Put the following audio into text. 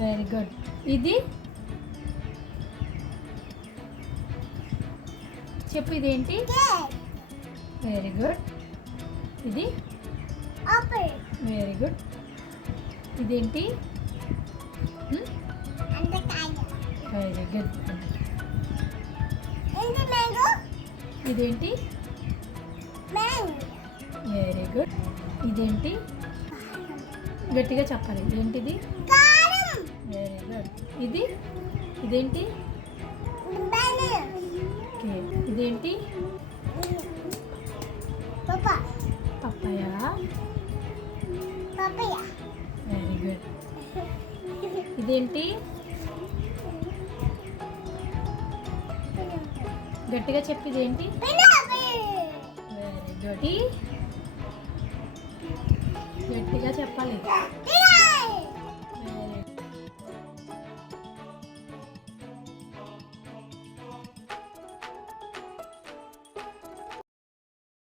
Very good. ఇది చెప్పు, ఇదేంటి? Very good. ఇది వెరీ గుడ్. ఇదేంటి? Very good. ఇదేంటి? Very good. ఇదేంటి? గట్టిగా చెప్పాలి. ఏంటిది? Very good. ఇదేంటి? ఓకే. ఇదేంటి? పప్పాయ. Very good. ఇదేంటి? గట్టిగా చెప్పి, ఇదేంటి? Very good. గట్టిగా చెప్పాలి.